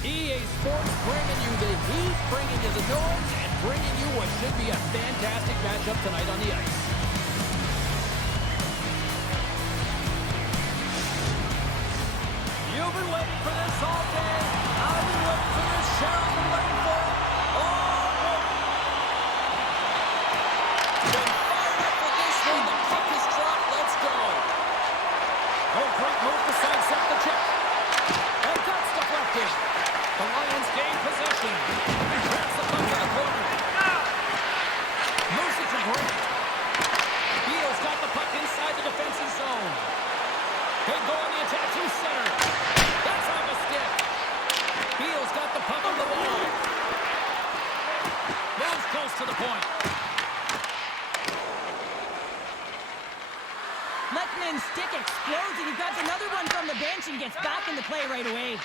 EA Sports bringing you the heat, bringing you the noise, and bringing you what should be a fantastic matchup tonight on the ice. You've been waiting for this all day. I've been waiting for this. Cheryl's been waiting for it. All day. Been fired up for this one. The puck is dropped. Let's go. Oh, great move to sidestep the check. And that's deflected. The Lions gain possession. And grabs the puck in the corner. Moves it to Grant. Beal's got the puck inside the defensive zone. They go on the attack to center. That's off a stick. Beal's got the puck on the wall. Moves close to the point. Lettman's stick explodes, and he grabs another one from the bench and gets back into play right away.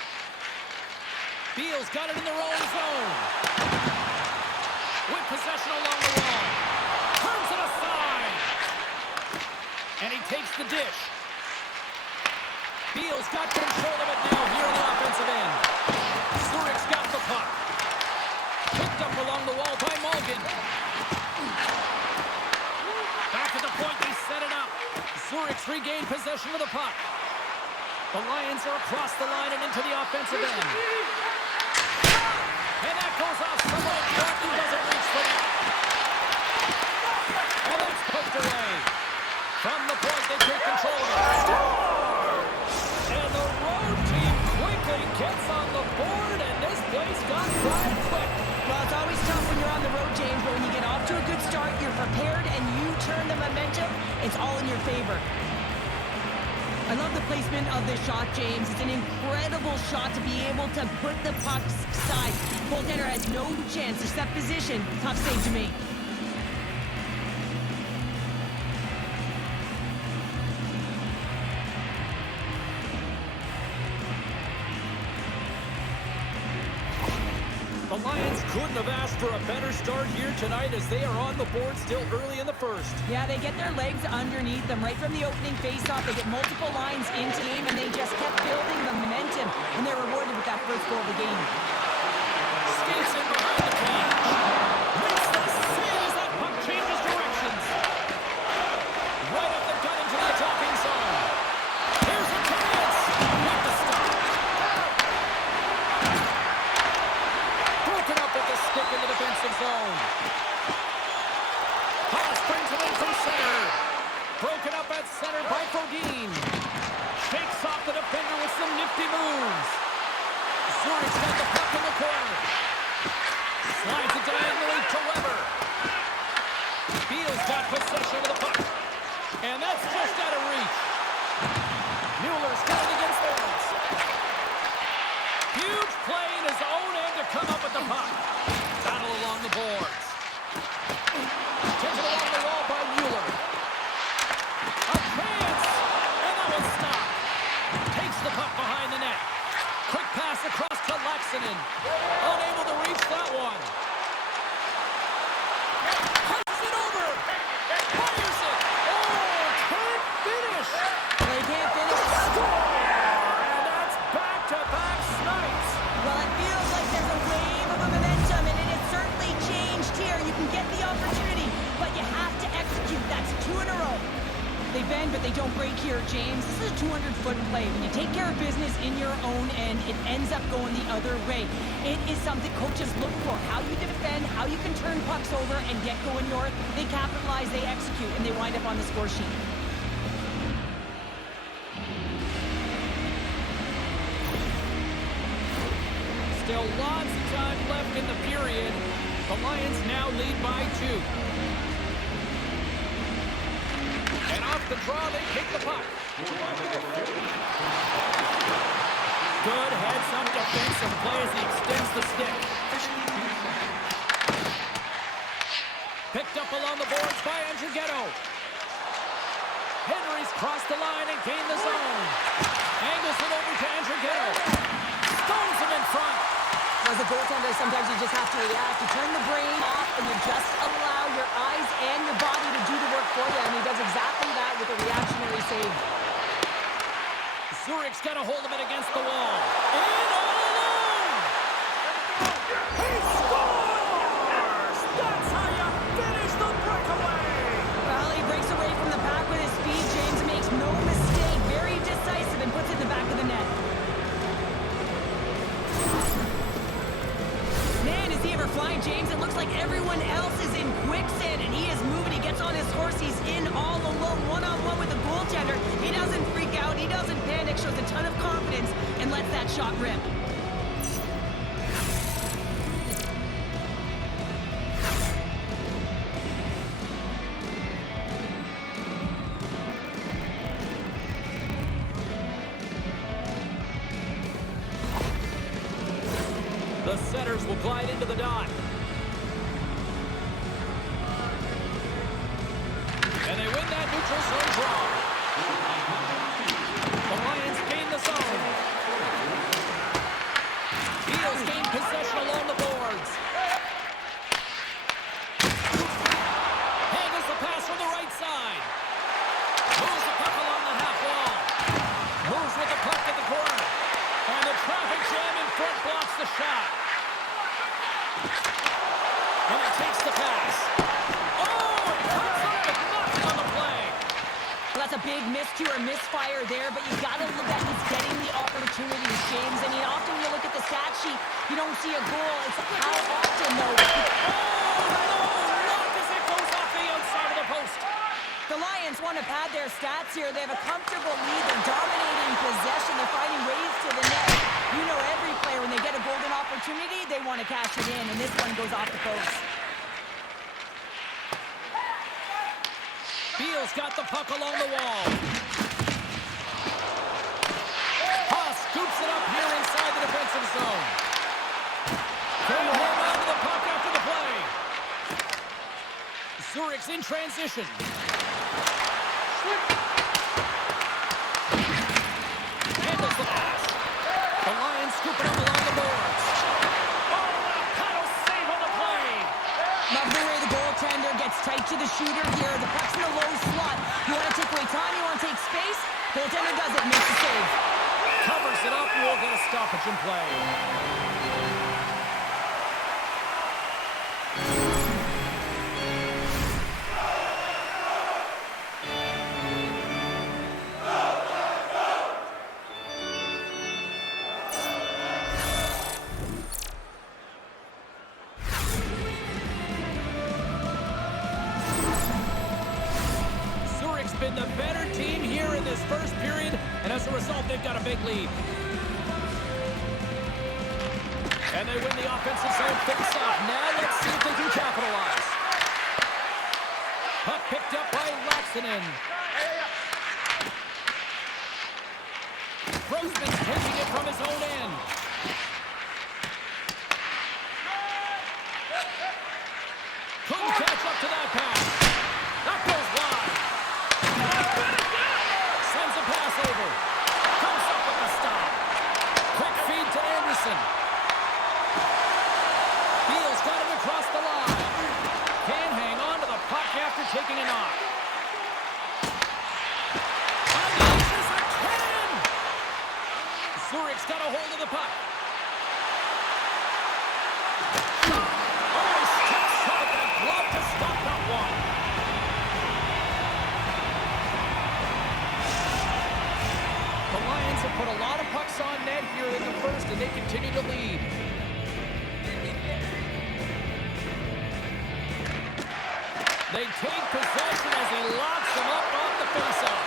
Beal's got it in their own zone. With possession along the wall. Turns it aside. And he takes the dish. Beal's got control of it now here on the offensive end. Zurich's got the puck. Picked up along the wall by Mulligan. Back at the point, they set it up. Zurich's regained possession of the puck. The Lions are across the line and into the offensive end. And that goes off someone who doesn't reach the net. And that's poked away. From the point, they take control of it. And the road team quickly gets on the board, and this place got fried quick. Well, it's always tough when you're on the road, James, but when you get off to a good start, you're prepared, and you turn the momentum, it's all in your favor. I love the placement of this shot, James. It's an incredible shot to be able to put the puck side. Goaltender has no chance to set position. Tough save to me. The Lions couldn't have asked for a better start here tonight as they are on the board still early in the first. Yeah, they get their legs underneath them right from the opening faceoff. They get multiple lines into the game, and they just kept building the momentum, and they're rewarded with that first goal of the game. Skates in behind the cage. Makes the save as that puck changes directions. Right up the gut into the attacking zone. Here's a chance. With the stop. Broken up with the stick in the defensive zone. Haas brings it in from center. Broken up at center by Fodine. Shakes off the defender with some nifty moves. Zurich's got the puck in the corner. Slides it diagonally to Weber. Beal's got possession of the puck. And that's just out of reach. Mueller's got it against the Lions. Huge play in his own end to come up with the puck. Battle along the boards. Taken along the wall by Mueller. A chance! And that will stop. Takes the puck behind the net. Quick pass across to Laxinen. Unable to reach that one. Cuts it over. Fires it. Oh, can't finish. They can't finish. Score! And that's back-to-back snipes. Well, it feels like there's a wave of momentum, and it has certainly changed here. You can get the opportunity, but you have to execute. That's 2 in a row. They bend, but they don't break here, James. This is a 200-foot play. When you take care of business in your own end, it ends up going the other way. It is something coaches look for. How you defend, how you can turn pucks over and get going north. They capitalize, they execute, and they wind up on the score sheet. Still lots of time left in the period. The Lions now lead by 2. And off the draw, they pick the puck. Good heads-up defensive play as he extends the stick. Picked up along the boards by Andrighetto. Henry's crossed the line and gained the zone. Angles it over to Andrighetto. Stones him in front. As a goaltender, sometimes you just have to react. You turn the brain off, and you just allow your eyes and your body to do the work for you, and he does exactly that with a reactionary save. Zurich's got a hold of it against the wall. In all alone! point, James, it looks like everyone else is in quicksand, and he is moving. He gets on his horse. He's in all alone, one-on-one with the goaltender. He doesn't freak out. He doesn't panic. Shows a ton of confidence and lets that shot rip. The setters will glide into the dot. And they win that neutral zone draw. The Lions gain the zone. Eagles gain possession along the boards. Handles the pass from the right side. Moves the puck along the half wall. Moves with the puck to the corner. And the traffic jam in front blocks the shot. And he takes the pass. Oh, it comes up with nothing on the play. Well, that's a big miscue or misfire there, but you got to look at he's getting the opportunities, James. I mean, often you look at the stat sheet, you don't see a goal. It's how often, though. Oh, no, not as it goes off the outside of the post. The Lions want to pad their stats here. They have a comfortable lead. They're dominating possession. They're finding ways to the net. You know every player, when they get a golden opportunity, they want to cash it in, and this one goes off the post. Beal's got the puck along the wall. Haas scoops it up here inside the defensive zone. Can hold on to the puck after the play. Zurich's in transition. Handles the pass. The Lions scoop it up along the boards. Oh, Mercado save on the play. Love the way the goaltender gets tight to the shooter here. The puck's in the low slot. You want to take away time, you want to take space. Goaltender does it, makes the save. Covers it up, we'll get a stoppage in play. Been the better team here in this first period, and as a result, they've got a big lead. And they win the offensive zone face-off. Now let's see if they can capitalize. Puck picked up by Laxinen. Grossman's taking it from his own end. Couldn't catch up to that pass. That goes wide. Sends a pass over. Comes up with a stop. Quick feed to Anderson. Beal's got him across the line. Can't hang on to the puck after taking a knock. Unleashes a cannon. Zurich's got a hold of the puck. Oh, he steps up with that glove to stop that one. The Lions have put a lot of pucks on net here in the first, and they continue to lead. They take possession as he locks them up off the faceoff.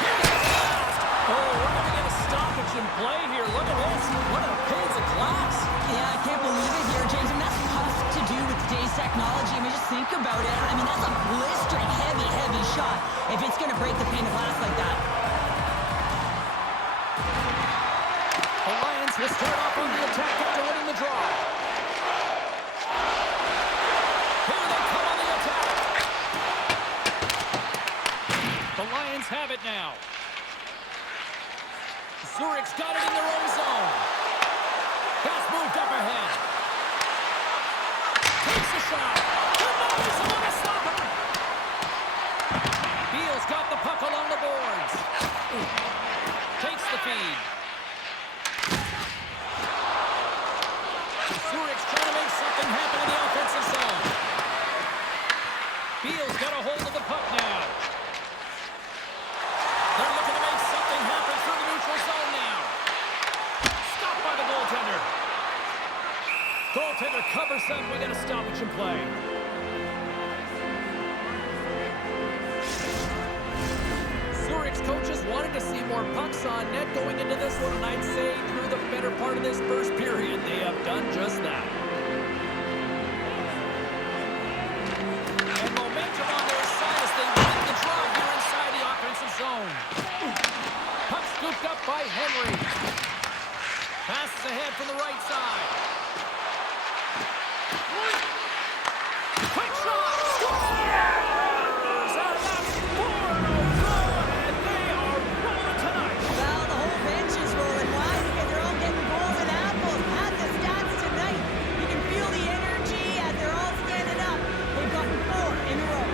Here's the blast. Oh, we're going to get a stoppage in play here. Look at this. What a panes of glass. Yeah, I can't believe it here, James. I mean, that's tough to do with today's technology. I mean, just think about it. I mean, that's a blistering, heavy shot if it's going to break the pane of glass like that. The Lions will start off on the attack after winning the draw. Here they come on the attack. The Lions have it now. Zurich's got it in their own zone. Pass moved up ahead. Takes a shot. There's someone to stop him. Beal's got the puck along the boards. Takes the feed. Zurich's trying to make something happen in the offensive zone. Beal's got a hold of the puck now. They're looking to make something happen through the neutral zone now. Stopped by the goaltender. Goaltender covers up. We got a stoppage in play. Zurich's coaches wanted to see more pucks on net going into this one, and I'd say through the better part of this first period, they have done just that. And momentum on their side as they win the draw here inside the offensive zone. Puck scooped up by Henry. Passes ahead from the right side. Quick shot! Scores! And that's 4-0, and they are rolling tonight. Well, the whole bench is rolling. Why? Because they're all getting golden apples. At the stats tonight. You can feel the energy as they're all standing up. They've gotten 4 in a row.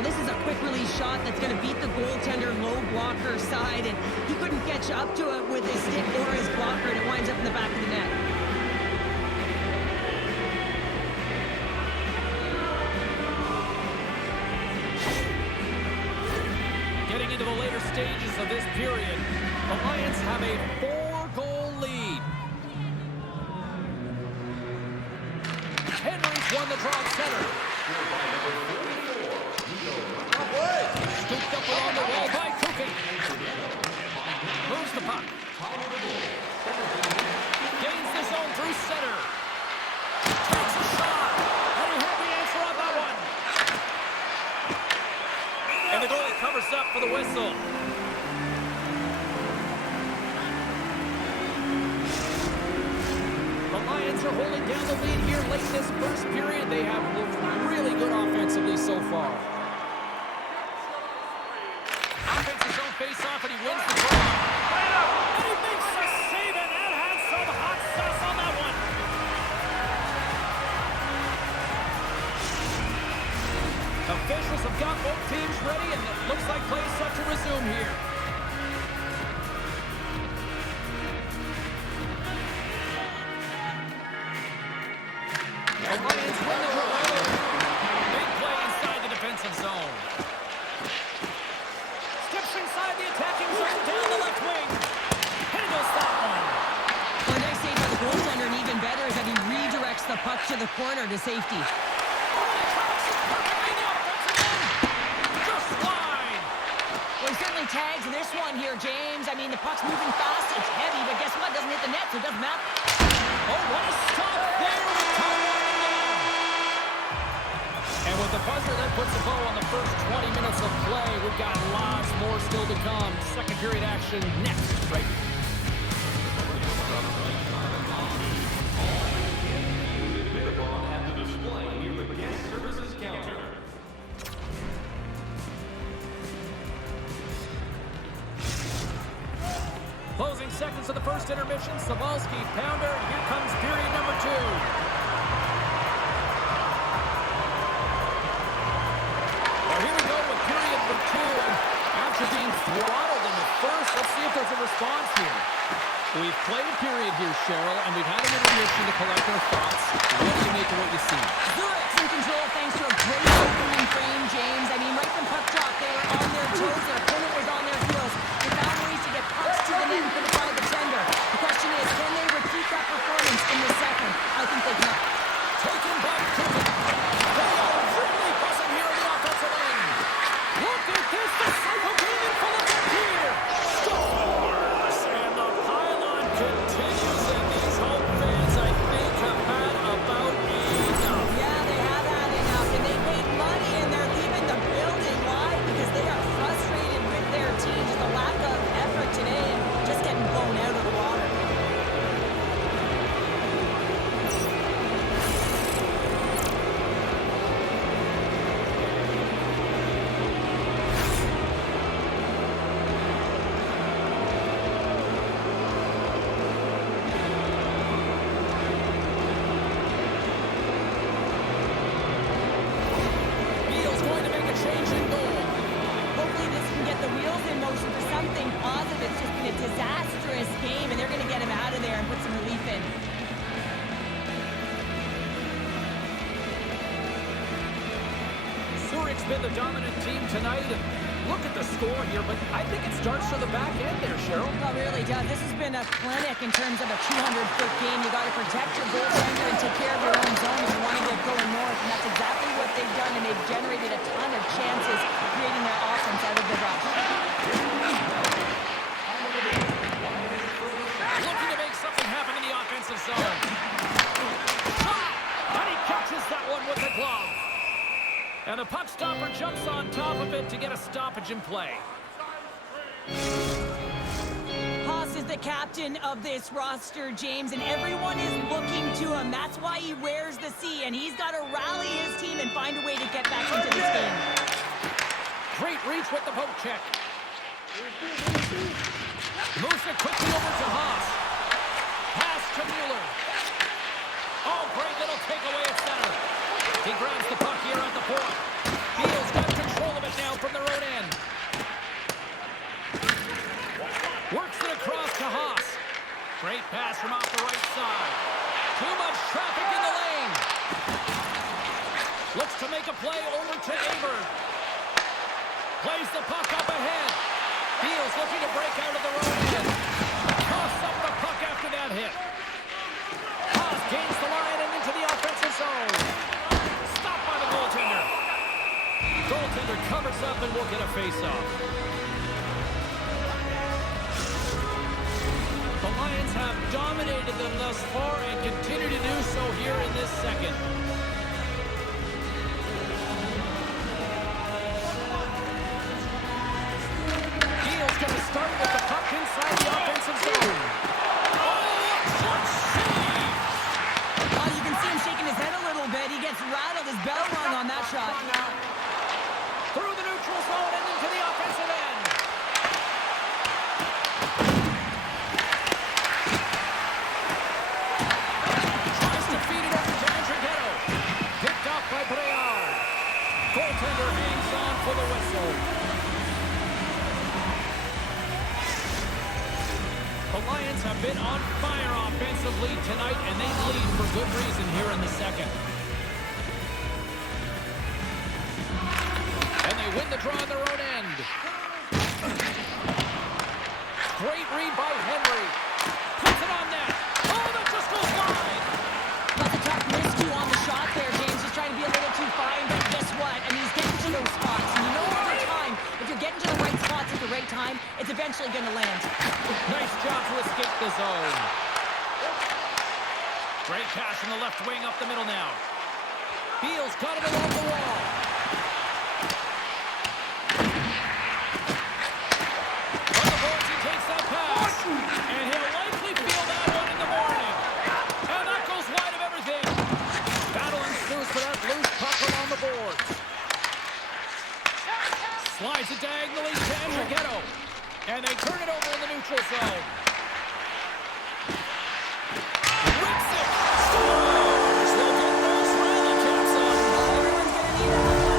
Well, this is a quick release shot that's going to beat the goaltender low blocker side, and he couldn't catch up to it with his stick or his blocker, and it winds up in the back of the net. Getting into the later stages of this period, the Lions have a 4-goal lead. Henry's won the draw at center. Scooped up along the wall by Cookie. Moves the puck. Gains the zone through center. Takes a shot. And he had the answer on that one. And the goalie covers up for the whistle. The Lions are holding down the lead here late this first period. They have looked really good offensively so far. Offensive zone face-off, and he wins the draw. And he makes the save, and that has some hot sauce on that one. Officials have got both teams ready, and it looks like play is set to resume here. The Lions win the draw. Big play inside the defensive zone. Steps inside the attacking zone, down the left wing. And he goes that one. Well, a nice save by the goaltender, and even better is that he redirects the puck to the corner to safety. Just wide. Well, he certainly tags this one here, James. I mean, the puck's moving fast, it's heavy, but guess what? It doesn't hit the net, so it doesn't matter. Oh, what a stop there. And with the buzzer, that puts a bow on the first 20 minutes of play. We've got lots more still to come. Second period action next, right? Closing seconds of the first intermission. Savalsky, pounder. Here comes period number 2. Well, here we go with period number 2. After being throttled in the first, let's see if there's a response here. We've played a period here, Cheryl, and we've had an intermission to collect our thoughts. What do you make of what you see? Zurich's in control thanks to a great opening frame, James. I mean, right from puck drop, they were on their toes. Their opponent was on their heels. They found ways to get pucks to the net and put it by the tender. The question is, can they repeat that performance in the second? I think they can. Taken by Cookie. They are really buzzing here in the offensive end. Look at this. The cycle game in full effect here. Scores. And the pylon continues. And these home fans, I think, have had about enough. Yeah, they have had enough, and they paid money, and they're leaving the building. Why? Because they are frustrated with their team. Just a lack of effort today and just getting blown out of the water. Beal's going to make a change in goal. Hopefully this can get the wheels in motion for something positive. It's just been a disastrous game, and they're going to get him out of there and put some relief in. Zurich's been the dominant team tonight, and look at the score here, but I think it starts from the back end there, Cheryl. It really does. This has been a clinic in terms of a 200-foot game. You got to protect your goaltender and take care of your own zone if you want to get going north, and that's exactly what they've done, and they've generated a ton of chances creating their offense out of the rush. Looking to make something happen in the offensive zone. Shot! And he catches that one with the glove. And the puck stopper jumps on top of it to get a stoppage in play. Haas is the captain of this roster, James, and everyone is looking to him. That's why he wears the C, and he's got to rally his team and find a way to get back into this game. Great reach with the poke check. Moves it quickly over to Haas. Pass to Mueller. Oh, great little takeaway at center. He grabs the puck here at the point. Beal's got control of it now from the road end. Works it across to Haas. Great pass from off the right side. Too much traffic in the lane. Looks to make a play over to Aber. Plays the puck up ahead. Beal's looking to break out of the road end. Toss up the puck after that hit. Haas gains the line and into the offensive zone. Stopped by the goaltender. Goaltender covers up and will get a face-off. The Lions have dominated them thus far and continue to do so here in this second. Beal's going to start with the puck inside the offensive zone. You can see him shaking his head a little bit. He gets rattled. His bell rung on that shot. Through the neutral zone and into the offensive end. Tries to feed it over to Andrighetto. Picked off by Breard. Goaltender hangs on for the whistle. The Lions have been on fire offensively tonight, and they lead for good reason here in the second. And they win the draw on their own end. Great read by Henry. Puts it on net. Oh, that just goes wide. Got the tough miscue on the shot there, James. Just trying to be a little too fine, but guess what? I mean, he's getting to those spots. And you know over time, if you're getting to the right spots at the right time, it's eventually going to land. Nice job to escape the zone. Great pass from the left wing up the middle now. Beal's got it along the wall. From the boards, he takes that pass. And he'll likely feel that one in the morning. And that goes wide of everything. Battle ensues for that loose puck along the boards. Slides it diagonally to Andrighetto. And they turn it over in the neutral zone. Rips it. Scores! They'll get those rally caps up. Everyone's going to need that.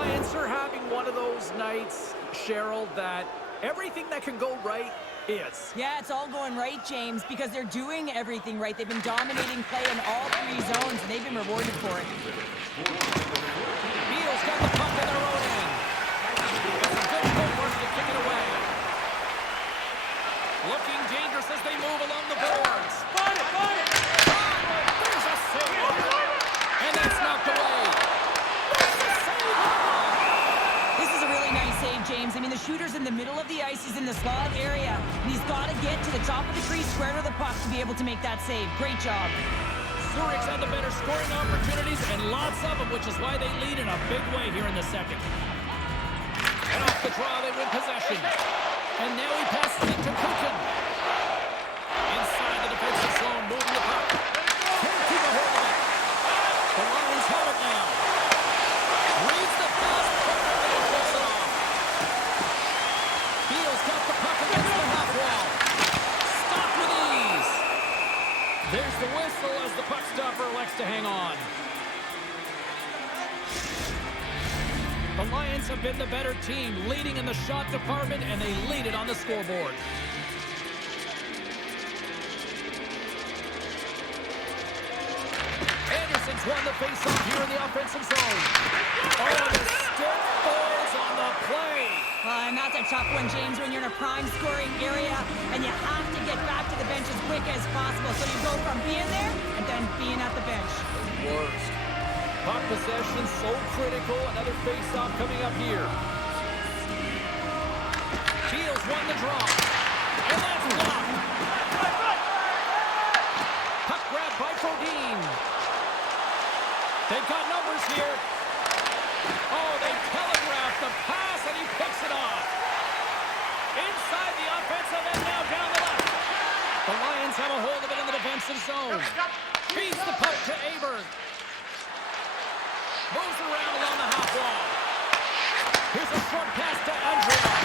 Lions are having one of those nights, Cheryl, that everything that can go right is. Yeah, it's all going right, James, because they're doing everything right. They've been dominating play in all three zones, and they've been rewarded for it. Beal's got the puck in their own end. It's a good footwork to kick it away. Looking dangerous as they move along the boards. Find it! There's a save. And that's knocked away. This is a really nice save, James. I mean, the shooter's in the middle of the ice. He's in the slot area, and he's got to get to the top of the crease square to the puck to be able to make that save. Great job. Zurich's had the better scoring opportunities, and lots of them, which is why they lead in a big way here in the second. And off the draw, they win possession. And now he passes it to Kukin. Inside the defensive zone, moving the puck. Can't keep a hold of it. The Lions have it now. Reads the pass, and picks it off. Beal's got the puck against the half wall. Stopped with ease. There's the whistle as the puck stopper elects to hang on. The Lions have been the better team, leading in the shot department, and they lead it on the scoreboard. Anderson's won the faceoff here in the offensive zone. Oh, the stick falls on the play. And that's a tough one, James, when you're in a prime scoring area, and you have to get back to the bench as quick as possible. So you go from being there and then being at the bench. Worst. Puck possession so critical. Another face-off coming up here. Beal's won the draw. And that's blocked. Puck grab by Frodin. They've got numbers here. Oh, they telegraphed the pass, and he picks it off. Inside the offensive end, now down the left. The Lions have a hold of it in the defensive zone. Feeds the puck to Aberg. Moves around along the half wall. Here's a short pass to Andrea.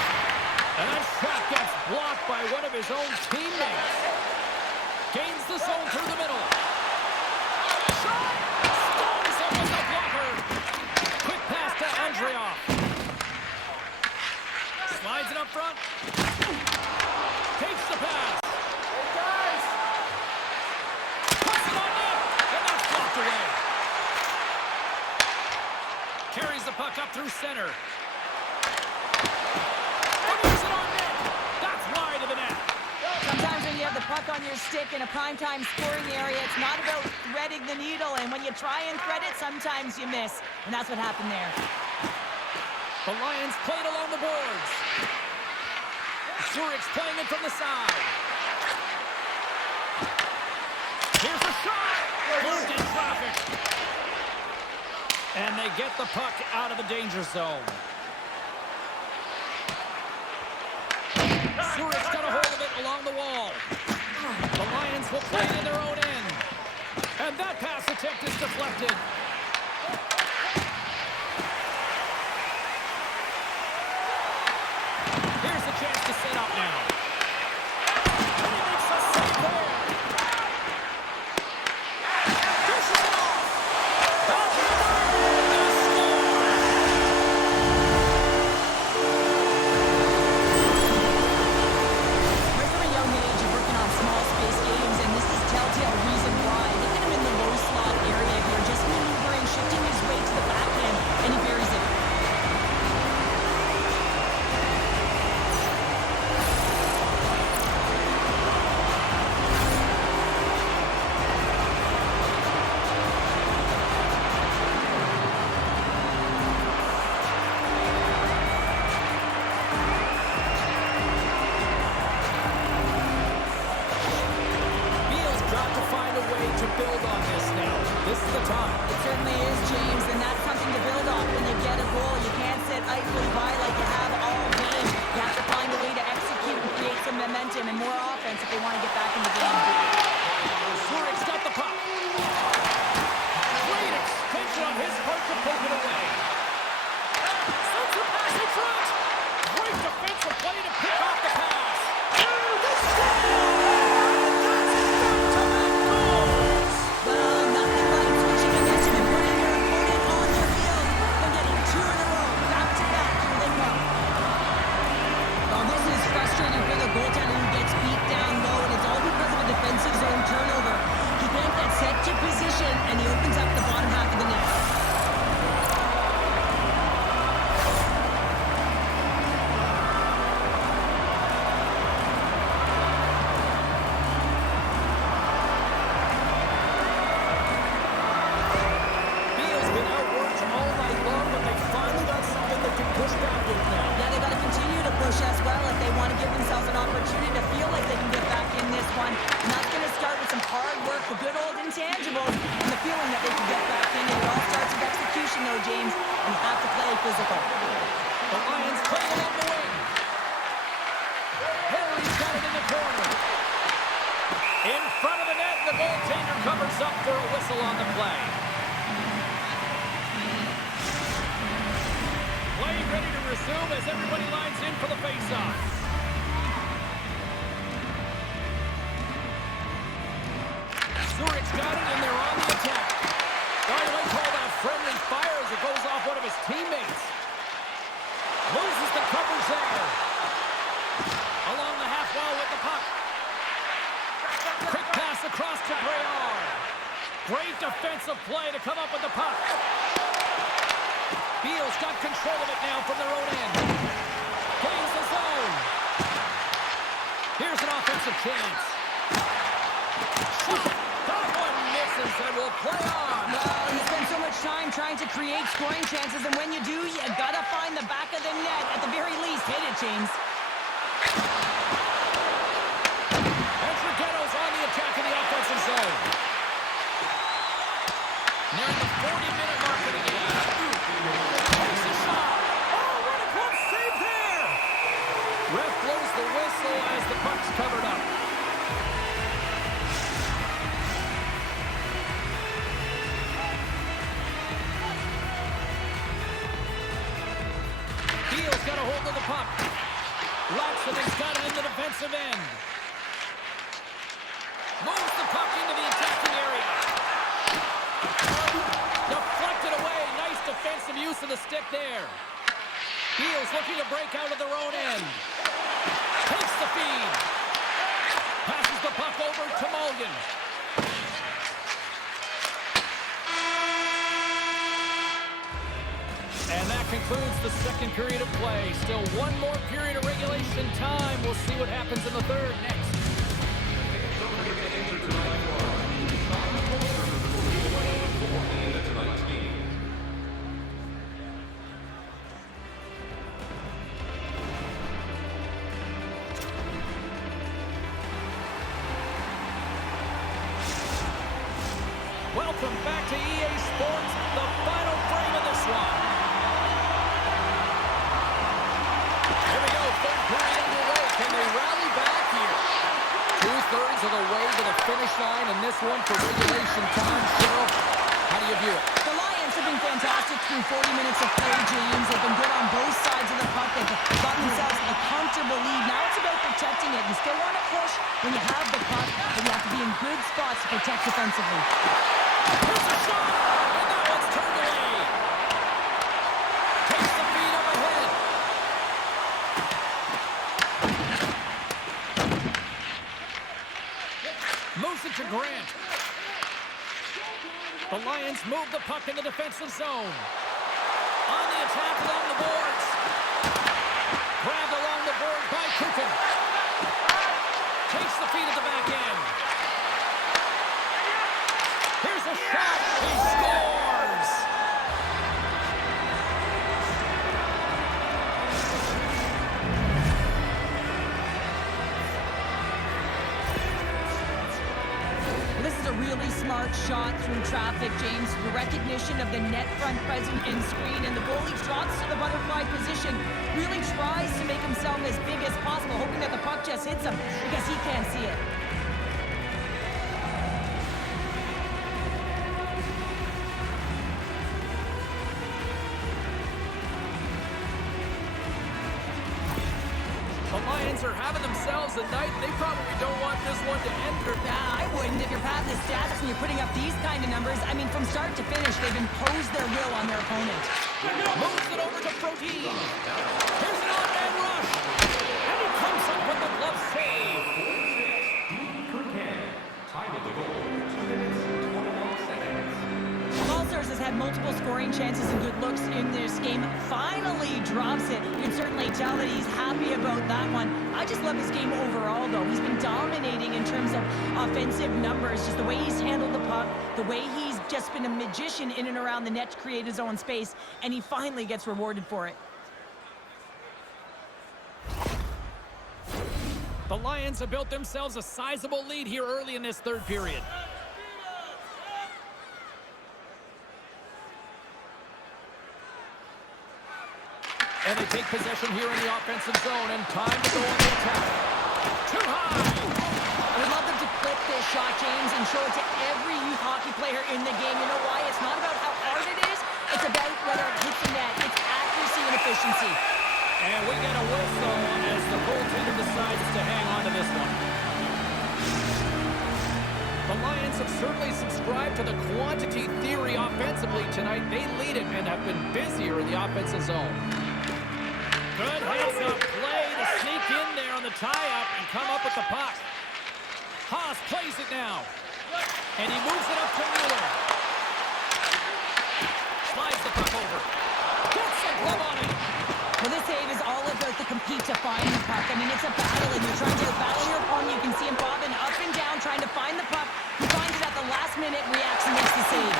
And that shot gets blocked by one of his own teammates. Gains the zone through the middle. Shot! Stones him with the blocker. Quick pass to Andrea. Slides it up front. Takes the pass. Hey, guys! Puts it on net. And that's blocked away. Carries the puck up through center. And here's it on net. That's wide of the net. Sometimes when you have the puck on your stick in a primetime scoring area, it's not about threading the needle. And when you try and thread it, sometimes you miss. And that's what happened there. The Lions played along the boards. Zurich's playing it from the side. Here's a shot. Blocked in traffic. And they get the puck out of the danger zone. Zurich's got a hold of it along the wall. The Lions will play it in their own end. And that pass attempt is deflected. Here's a chance to set up now. And he makes a save there. Dishes it off. intangibles and the feeling that they can get back in. It all starts with execution, though, James, and you have to play physical. The Lions play along the wing. Harry's got it in the corner. In front of the net, the goaltender covers up for a whistle on the play. Play ready to resume as everybody lines in for the face-off. Zurich's got it, and they're on the attack. They might call that friendly fire as it goes off one of his teammates. Loses the coverage there. Along the half wall with the puck. Quick pass across to Braillard. Great defensive play to come up with the puck. Biel's got control of it now from their own end. Plays the zone. Here's an offensive chance. Shot. That one misses and will play on. Well, you spend so much time trying to create scoring chances, and when you do, you gotta find the back of the net. At the very least, hit it, James. Entrigetto's on the attack in the offensive zone. Nearing the 40-minute mark of the game. Takes a shot. Oh, what a glove save there! Ref blows the whistle as the puck's covered up. Biel's got a hold of the puck. Laxton's got it in the defensive end. Moves the puck into the attacking area. Deflected away. Nice defensive use of the stick there. Biel's looking to break out of their own end. Takes the feed. Passes the puck over to Mulligan. And that concludes the second period of play. Still one more period of regulation time. We'll see what happens in the third next. Welcome back to EA Sports, the final frame of this one. Here we go, third period underway. Can they rally back here? Two-thirds of the way to the finish line, and this one for regulation time. Cheryl, how do you view it? The Lions have been fantastic through 40 minutes of play, James. They've been good on both sides of the puck. They've got themselves a comfortable lead. Now it's about protecting it. You still want to push when you have the puck, but you have to be in good spots to protect defensively. Here's a shot, and that one's turned away. Takes the feed up ahead. Moves it to Grant. The Lions move the puck in the defensive zone. On the attack along the boards. Grabbed along the board by Kukin. Takes the feed at the back end. Here's a shot. He scores! This is a really smart shot through traffic, James. The recognition of the net front present and screen, and the goalie drops to the butterfly position. Really tries to make himself as big as possible, hoping that the puck just hits him because he can't see it. The Lions are having themselves a night. They probably don't want this one to end. I wouldn't if you're padding the stats and you're putting up these kind of numbers. I mean, from start to finish, they've imposed their will on their opponent. Moves it over to Brodin. Here's an on-man rush. And he comes up with the glove save. Time of the goal, 2 minutes, 21 seconds. Balsers has had multiple scoring chances and good looks in this game. Finally drops it. You can certainly tell that he's happy about that one. I just love his game overall, though. He's been dominating in terms of offensive numbers. Just the way he's handled the puck, the way he's just been a magician in and around the net to create his own space, and he finally gets rewarded for it. The Lions have built themselves a sizable lead here early in this third period. And they take possession here in the offensive zone, and time to go on the attack. Too high! I would love them to clip this shot, James, and show it to every youth hockey player in the game. You know why? It's not about how hard it is. It's about whether it hits the net. It's accuracy and efficiency. And we get a whistle as the goaltender decides to hang on to this one. The Lions have certainly subscribed to the quantity theory offensively tonight. They lead it and have been busier in the offensive zone. Good heads-up play to sneak in there on the tie-up and come up with the puck. Haas plays it now. And he moves it up to Mueller. Slides the puck over. Gets a glove on it. Well, this save is all about the compete to find the puck. I mean, it's a battle, and you're trying to battle your opponent. You can see him bobbing up and down, trying to find the puck. He finds it at the last minute, reacts and makes the save.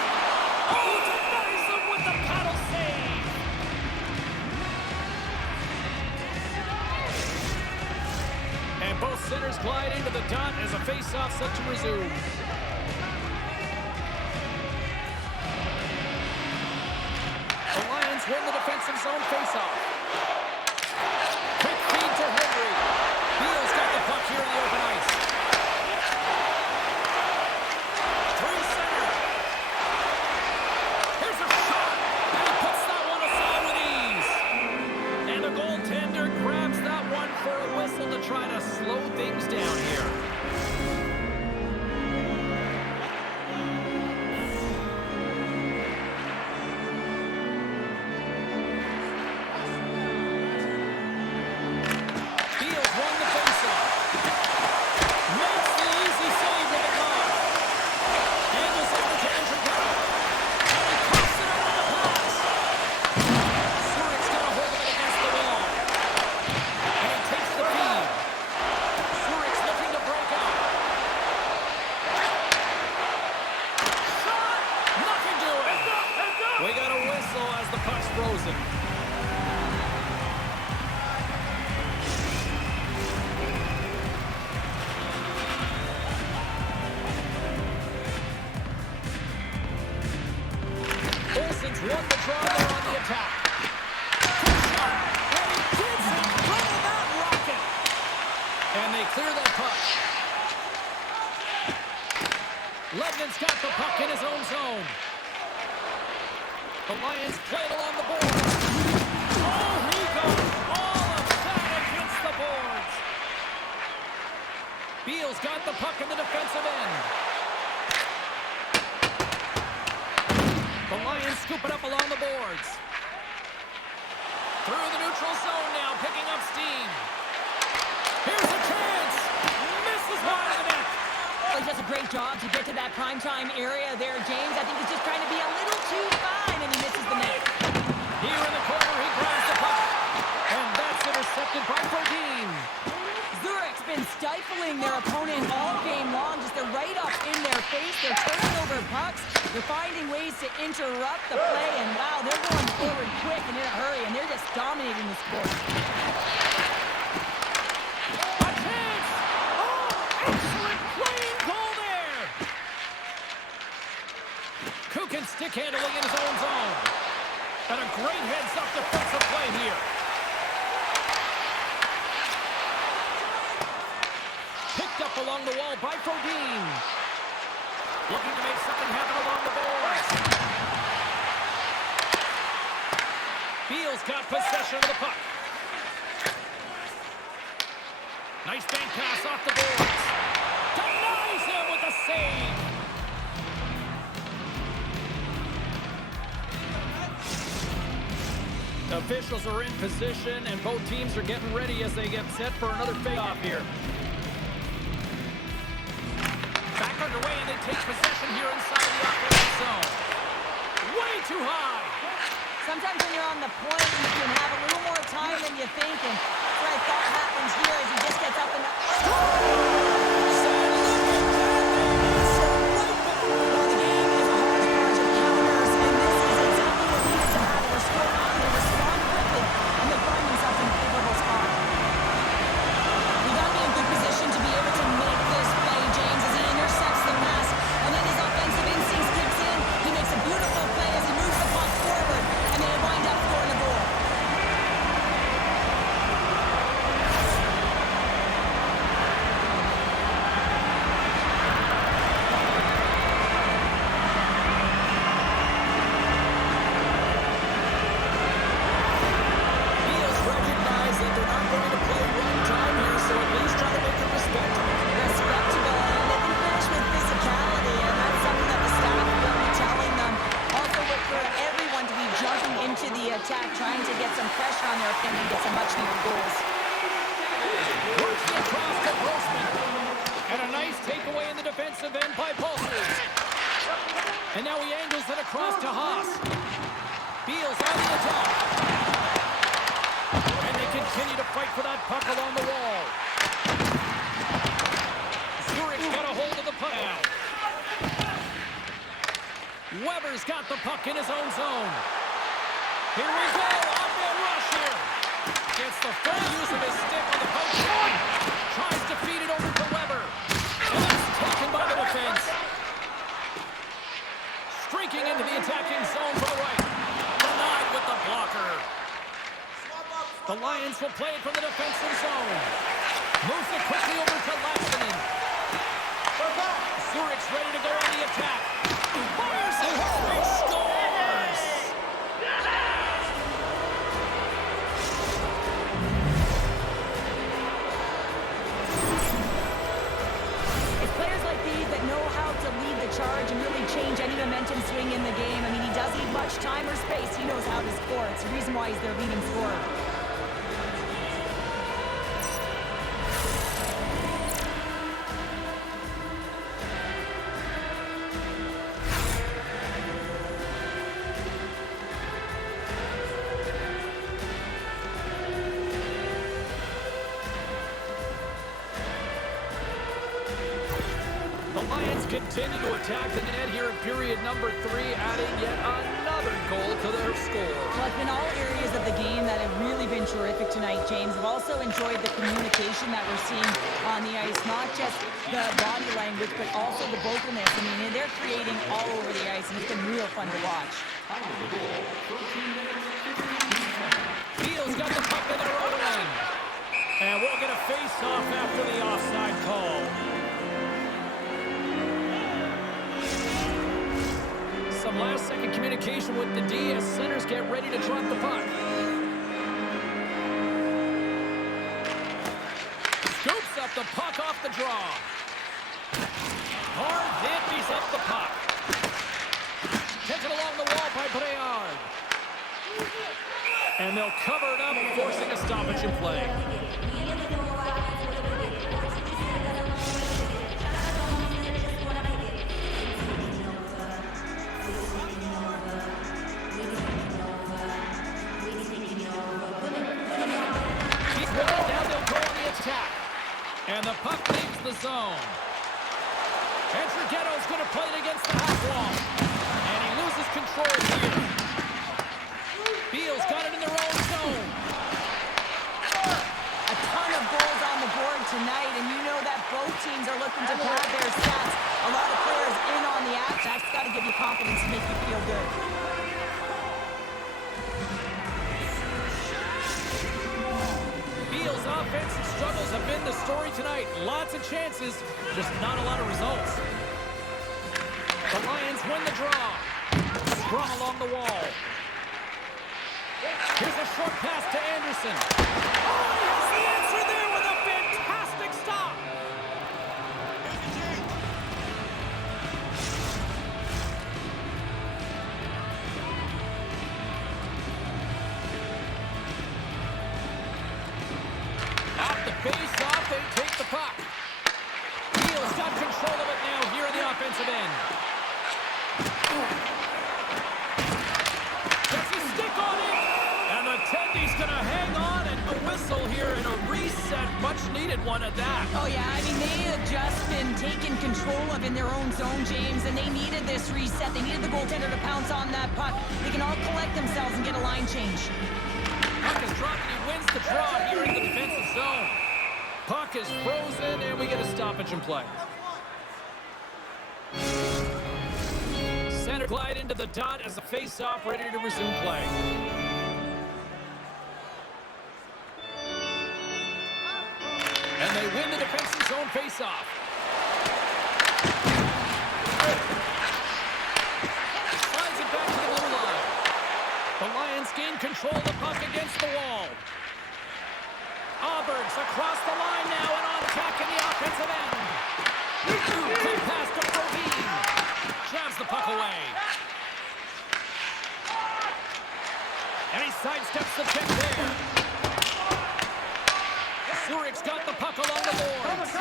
Oh, denies him with the paddle save. And both centers glide into the dot as a face-off set to resume. The Lions win the defensive zone face-off. Quick feed to Henry. Beal's got the puck here in the open ice. Through center. Here's a shot. And he puts that one aside with ease. And the goaltender grabs that one for a whistle to try to slow things down here. Beal's won the faceoff. Makes the easy save with the glove. Handles over to Andrew Carroll. And he pops it over the pass. Zurich's got a hold of it against the wall. And he takes the feed. Zurich's looking to break out. Shot! Nothing doing. We got a whistle as the puck's frozen. Olsen's won the draw there on the attack. Quick shot. And he gives it right to that rocket. And they clear that puck. Ledman's got the puck in his own zone. The Lions play it along the boards. Oh, he goes all of that against the boards. Beal's got the puck in the defensive end. The Lions scoop it up along the boards. Through the neutral zone now, picking up steam. Here's a chance. Misses wide of the net. Well, he does a great job to get to that primetime area there, James. I think he's just trying to be a little too fine, and he misses the net. Here in the corner, he grabs the puck. And that's intercepted by Frodin. Zurich's been stifling their opponent all game long. Just they're right up in their face. They're turning over pucks. They're finding ways to interrupt the play. And wow, they're going forward quick and in a hurry. And they're just dominating the sport. A chance! Oh, excellent playing goal there! Kukin stick handling in his own zone. And a great heads-up defensive play here. Picked up along the wall by Frodin. Looking to make something happen along the boards. Beal's got possession of the puck. Nice bank pass off the boards. Denies him with a save. Officials are in position, and both teams are getting ready as they get set for another face-off here. Back underway, and they take possession here inside the offensive zone. Way too high. Sometimes when you're on the point, you can have a little more time than you think. And what I thought happens here is he just gets up and... Well, the game is a hodgepodge of counters, and this is exactly what needs to happen. They're scoring on, they respond quickly, and they find themselves in a favorable spot. You got to be in good position to be able to make this play, James, as he intercepts the pass, and then his offensive instincts kicks in. He makes a beautiful play as he moves the puck forward, and they wind up scoring a goal. Weber's got the puck in his own zone. Here we go. Off-man rush here. Gets the full use of his stick on the post. Tries to feed it over to Weber. And it's taken by the defense. Streaking into the attacking zone for the right. Denied with the blocker. The Lions will play it from the defensive zone. Moves it quickly over to Lassinen. Zurich's ready to go on the attack. Fires it home. He scores! It's players like these that know how to lead the charge and really change any momentum swing in the game. I mean, he doesn't need much time or space. He knows how to score. It's the reason why he's their leading scorer. Continue to attack the net here in period number 3, adding yet another goal to their score. Well, it's been all areas of the game that have really been terrific tonight, James. I've also enjoyed the communication that we're seeing on the ice, not just the body language, but also the vocalness. I mean, they're creating all over the ice, and it's been real fun to watch. Beal's got the puck in their own end. And we'll get a face-off after the offside call. Some last-second communication with the D as centers get ready to drop the puck. Scoops up the puck off the draw. Hard hit, he's up the puck. Taken along the wall by Breard. And they'll cover it up, forcing a stoppage in play. And the puck leaves the zone. And Trighetto's going to play it against the half wall. And he loses control here. Beal's got it in their own zone. A ton of goals on the board tonight, and you know that both teams are looking to pad their stats. A lot of players in on the action. That's got to give you confidence and make you feel good. Beal's offensive struggles have been the story tonight. Lots of chances, just not a lot of results. The Lions win the draw. Sprung along the wall. Here's a short pass to Anderson. Oh, he has the answer there with a fantastic stop. Face-off, they take the puck. Beal's got control of it now here in the offensive end. Gets his stick on it. And the Tendy's going to hang on and a whistle here and a reset. Much needed one at that. Oh, yeah. I mean, they have just been taken control of in their own zone, James, and they needed this reset. They needed the goaltender to pounce on that puck. They can all collect themselves and get a line change. Puck is dropped and he wins the draw here in the defensive zone. Puck is frozen, and we get a stoppage in play. Center glide into the dot as a face-off ready to resume play. And they win the defensive zone face-off. Slides it back to the blue line. The Lions gain control of the puck against the wall. Auburn's across the line now and on attack in the offensive end. Quick pass to Brodin. Jabs the puck away. And he sidesteps the check there. Zurich's got the puck along the boards.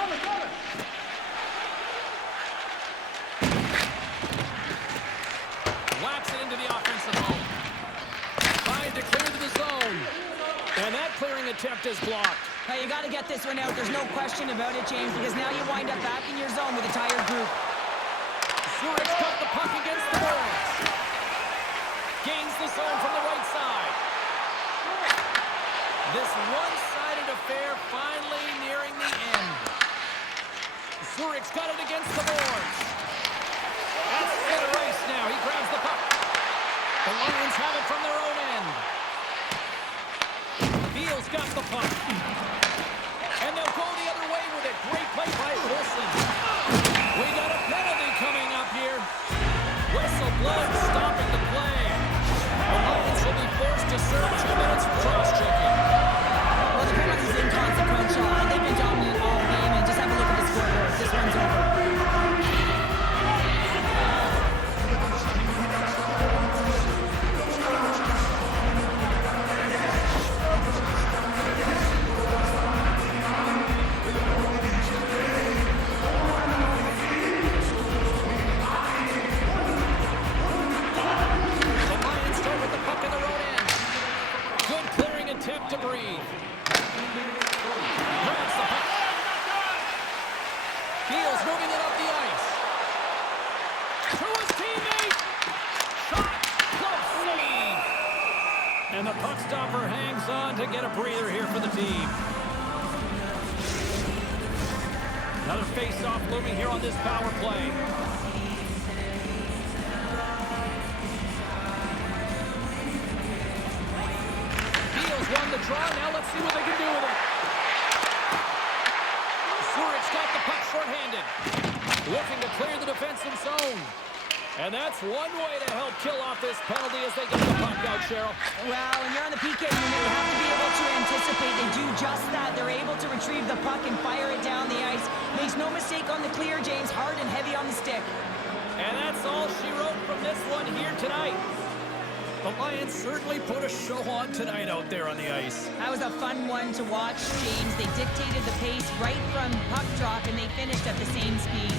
Whacks it into the offensive zone. Trying to clear to the zone. And that clearing attempt is blocked. Now you got to get this one out. There's no question about it, James, because now you wind up back in your zone with a tired group. Zurich's got the puck against the boards. Gains the zone from the right side. This one-sided affair finally nearing the end. Zurich's got it against the boards. That's center ice now. He grabs the puck. The Lions have it from their own end. Beal's got the puck. And they'll go the other way with it. Great play by Wilson. We got a penalty coming up here. Whistle blown, stopping the play. The Lions will be forced to serve 2 minutes for cross-checking. Well, the penalty's inconsequential. They've been dominant all game, and just have a look at the scoreboard. This one's over. Attempt to breathe. Grabs the puck. Beal's moving it up the ice. To his teammate. Shot. Close save. And the puck stopper hangs on to get a breather here for the team. Another face-off looming here on this power play. Won the draw. Now let's see what they can do with it. Zurich's got the puck shorthanded. Looking to clear the defensive zone. And that's one way to help kill off this penalty as they get the puck out, Cheryl. Well, when you're on the PK unit, you have to be able to anticipate. They do just that. They're able to retrieve the puck and fire it down the ice. Makes no mistake on the clear, James. Hard and heavy on the stick. And that's all she wrote from this one here tonight. The Lions certainly put a show on tonight out there on the ice. That was a fun one to watch, James. They dictated the pace right from puck drop, and they finished at the same speed.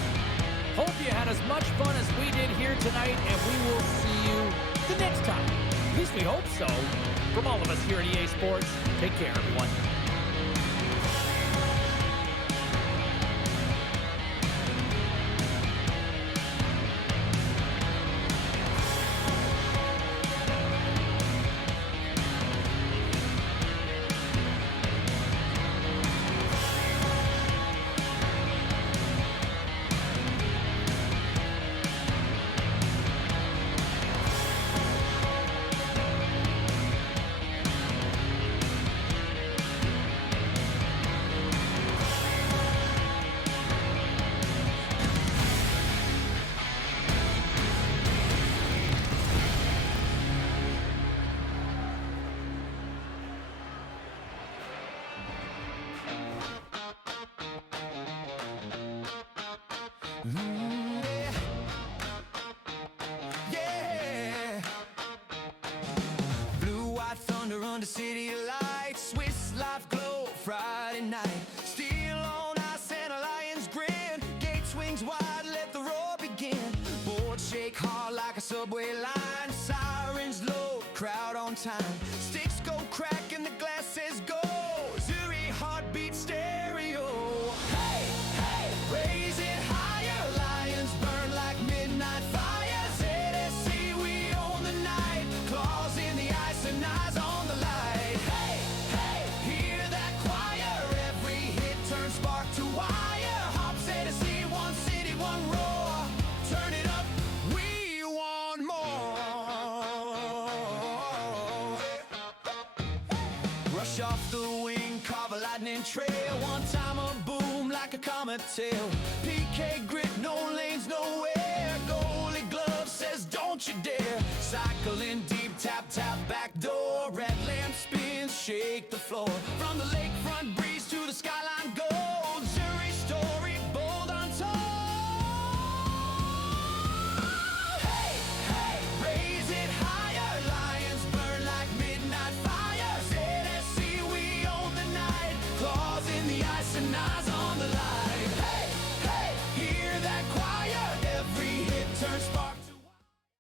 Hope you had as much fun as we did here tonight, and we will see you the next time. At least we hope so. From all of us here at EA Sports, take care, everyone. Yeah. Blue, white thunder under city lights. Swiss life glow Friday night. Steel on ice and a lion's grin. Gate swings wide, let the roar begin. Boards shake hard like a subway line. Sirens low, crowd on time. Sticks go crack and the glass says go. Zurich heartbeat stereo. Hey, hey, raise it higher. Lions burn like midnight fire. ZSC, we own the night. Claws in the ice and eyes on the light. Hey, hey, hear that choir. Every hit turns spark to wire. Hop ZSC, one city, one roar. Turn it up, we want more. Rush off the wing, carve a lightning trail. One time a boom like a comet tail. PK grit, no lanes, nowhere. Goalie glove says don't you dare. Cycling deep, tap, tap, back.